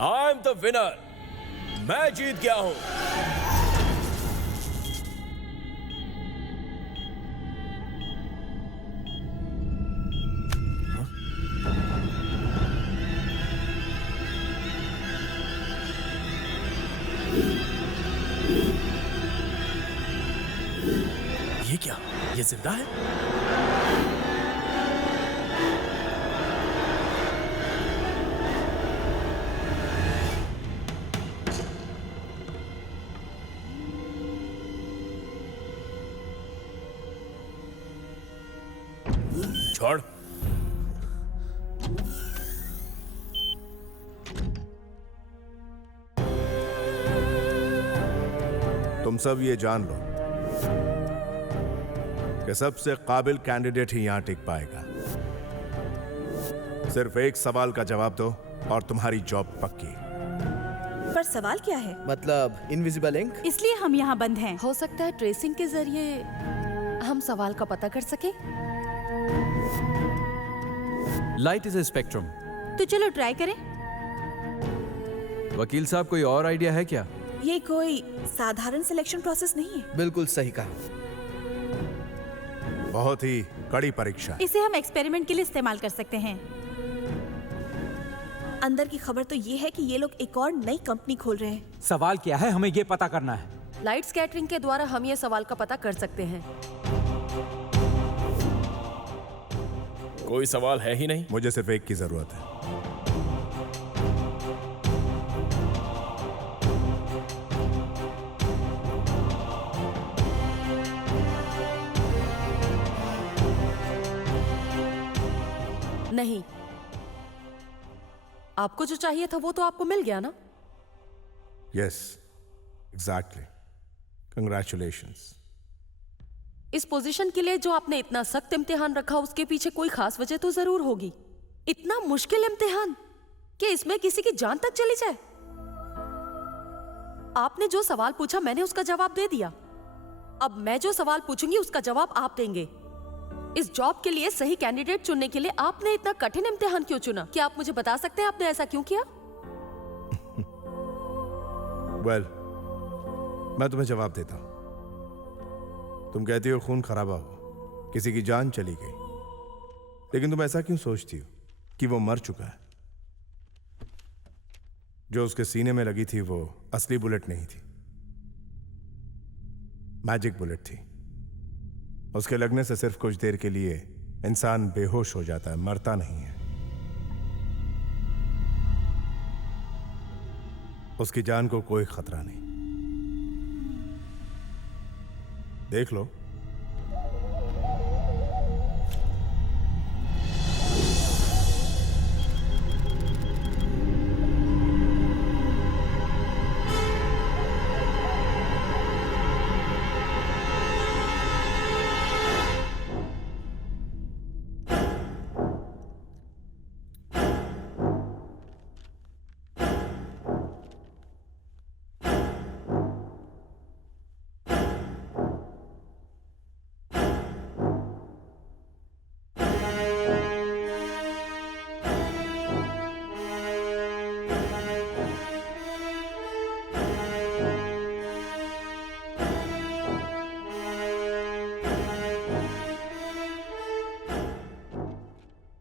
I am the winner. मैं जीत गया हूं। ये क्या? ये जिंदा है? छोड़। तुम सब ये जान लो कि सबसे काबिल कैंडिडेट ही यहां टिक पाएगा। सिर्फ एक सवाल का जवाब दो और तुम्हारी जॉब पक्की। पर सवाल क्या है? मतलब इनविजिबल इंक? इसलिए हम यहाँ बंद हैं। हो सकता है ट्रेसिंग के जरिए हम सवाल का पता कर सके। Light is a spectrum. तो चलो ट्राई करें। वकील साहब, कोई और आइडिया है क्या? ये कोई साधारण सिलेक्शन प्रोसेस नहीं है। बिल्कुल सही कहा। बहुत ही कड़ी परीक्षा है। इसे हम एक्सपेरिमेंट के लिए इस्तेमाल कर सकते हैं। अंदर की खबर तो ये है कि ये लोग एक और नई कंपनी खोल रहे हैं। सवाल क्या है, हमें ये पता करना है। लाइट स्कैटरिंग के द्वारा हम ये सवाल का पता कर सकते हैं। कोई सवाल है ही नहीं। मुझे सिर्फ एक की जरूरत है। नहीं, आपको जो चाहिए था वो तो आपको मिल गया ना? Yes, exactly. कंग्रेचुलेशंस। इस पोजीशन के लिए जो आपने इतना सख्त इम्तिहान रखा, उसके पीछे कोई खास वजह तो जरूर होगी। इतना मुश्किल इम्तिहान कि इसमें किसी की जान तक चली जाए। आपने जो सवाल पूछा मैंने उसका जवाब दे दिया। अब मैं जो सवाल पूछूंगी उसका जवाब आप देंगे। इस जॉब के लिए सही कैंडिडेट चुनने के लिए आपने इतना कठिन इम्तिहान क्यों चुना? क्या आप मुझे बता सकते हैं आपने ऐसा क्यों किया? वेल, मैं तुम्हें जवाब देता हूं। तुम कहती हो खून खराबा हो, किसी की जान चली गई, लेकिन तुम ऐसा क्यों सोचती हो कि वो मर चुका है? जो उसके सीने में लगी थी वो असली बुलेट नहीं थी, मैजिक बुलेट थी। उसके लगने से सिर्फ कुछ देर के लिए इंसान बेहोश हो जाता है, मरता नहीं है। उसकी जान को कोई खतरा नहीं। देख लो।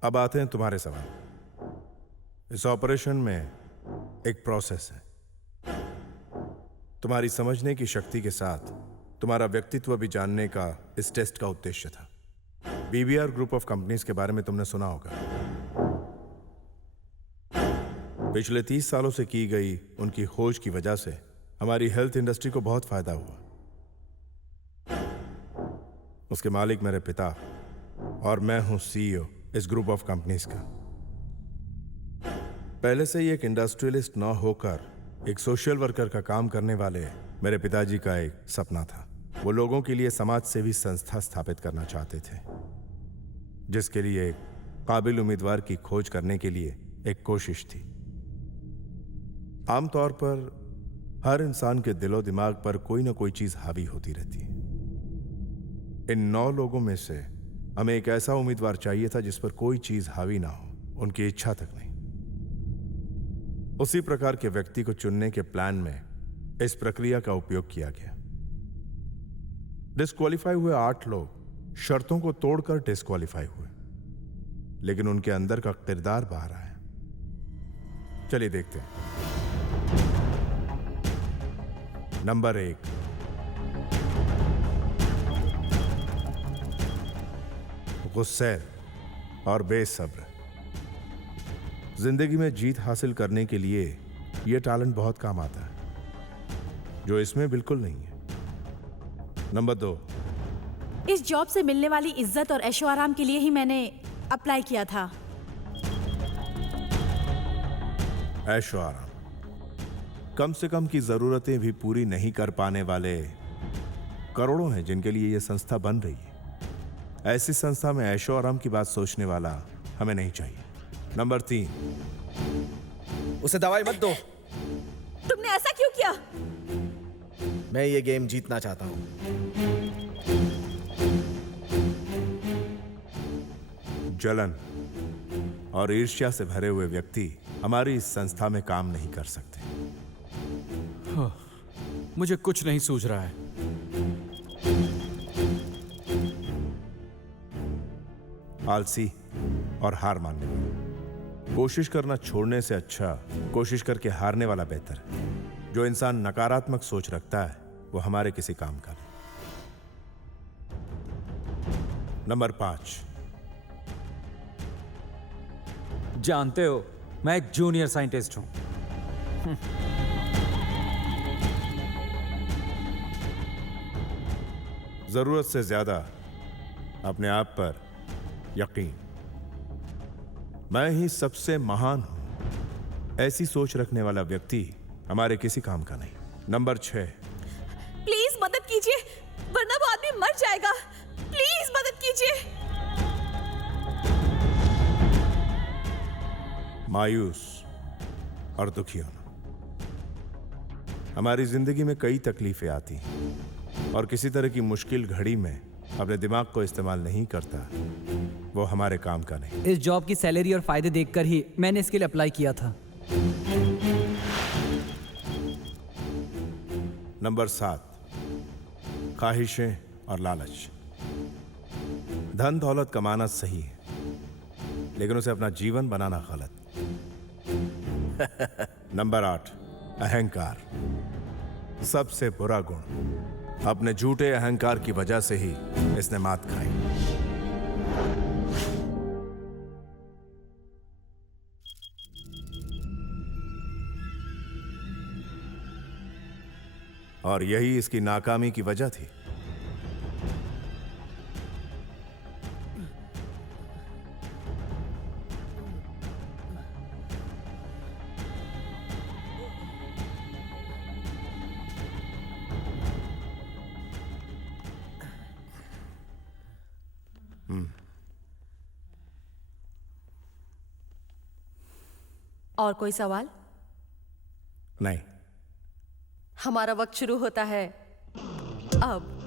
अब आते हैं तुम्हारे सवाल। इस ऑपरेशन में एक प्रोसेस है। तुम्हारी समझने की शक्ति के साथ तुम्हारा व्यक्तित्व भी जानने का इस टेस्ट का उद्देश्य था। बीबीआर ग्रुप ऑफ कंपनीज के बारे में तुमने सुना होगा। पिछले 30 सालों से की गई उनकी खोज की वजह से हमारी हेल्थ इंडस्ट्री को बहुत फायदा हुआ। उसके मालिक मेरे पिता और मैं हूं सीईओ इस ग्रुप ऑफ कंपनीज का। पहले से ही एक इंडस्ट्रियलिस्ट न होकर एक सोशल वर्कर का काम करने वाले मेरे पिताजी का एक सपना था। वो लोगों के लिए समाज सेवी संस्था स्थापित करना चाहते थे, जिसके लिए एक काबिल उम्मीदवार की खोज करने के लिए एक कोशिश थी। आमतौर पर हर इंसान के दिलो दिमाग पर कोई ना कोई चीज हावी होती रहती है। इन 9 लोगों में से हमें एक ऐसा उम्मीदवार चाहिए था जिस पर कोई चीज हावी ना हो, उनकी इच्छा तक नहीं। उसी प्रकार के व्यक्ति को चुनने के प्लान में इस प्रक्रिया का उपयोग किया गया। डिस्क्वालीफाई हुए 8 लोग शर्तों को तोड़कर डिस्क्वालीफाई हुए, लेकिन उनके अंदर का किरदार बाहर आया। चलिए देखते हैं। नंबर 1, गुस्सैल और बेसब्र। जिंदगी में जीत हासिल करने के लिए यह टैलेंट बहुत काम आता है, जो इसमें बिल्कुल नहीं है। नंबर 2, इस जॉब से मिलने वाली इज्जत और ऐशो आराम के लिए ही मैंने अप्लाई किया था। ऐशो आराम, कम से कम की जरूरतें भी पूरी नहीं कर पाने वाले करोड़ों हैं जिनके लिए यह संस्था बन रही है। ऐसी संस्था में ऐशो आराम की बात सोचने वाला हमें नहीं चाहिए। नंबर 3, उसे दवाई मत दो। तुमने ऐसा क्यों किया? मैं ये गेम जीतना चाहता हूं। जलन और ईर्ष्या से भरे हुए व्यक्ति हमारी इस संस्था में काम नहीं कर सकते। मुझे कुछ नहीं सूझ रहा है। आलसी और हार मानने वाला। कोशिश करना छोड़ने से अच्छा कोशिश करके हारने वाला बेहतर है। जो इंसान नकारात्मक सोच रखता है वो हमारे किसी काम का नहीं। नंबर 5, जानते हो, मैं एक जूनियर साइंटिस्ट हूं। जरूरत से ज्यादा अपने आप पर यकीन। मैं ही सबसे महान हूं, ऐसी सोच रखने वाला व्यक्ति हमारे किसी काम का नहीं। नंबर 6, प्लीज मदद कीजिए, वरना वो आदमी मर जाएगा। प्लीज मदद कीजिए। मायूस और दुखी होना। हमारी जिंदगी में कई तकलीफें आती हैं और किसी तरह की मुश्किल घड़ी में अपने दिमाग को इस्तेमाल नहीं करता, वो हमारे काम का नहीं। इस जॉब की सैलरी और फायदे देखकर ही मैंने इसके लिए अप्लाई किया था। नंबर 7, ख्वाहिशें और लालच। धन दौलत कमाना सही है, लेकिन उसे अपना जीवन बनाना गलत। नंबर 8, अहंकार। सबसे बुरा गुण। अपने झूठे अहंकार की वजह से ही इसने मात खाई। और यही इसकी नाकामी की वजह थी। और कोई सवाल? नहीं। हमारा वक्त शुरू होता है अब।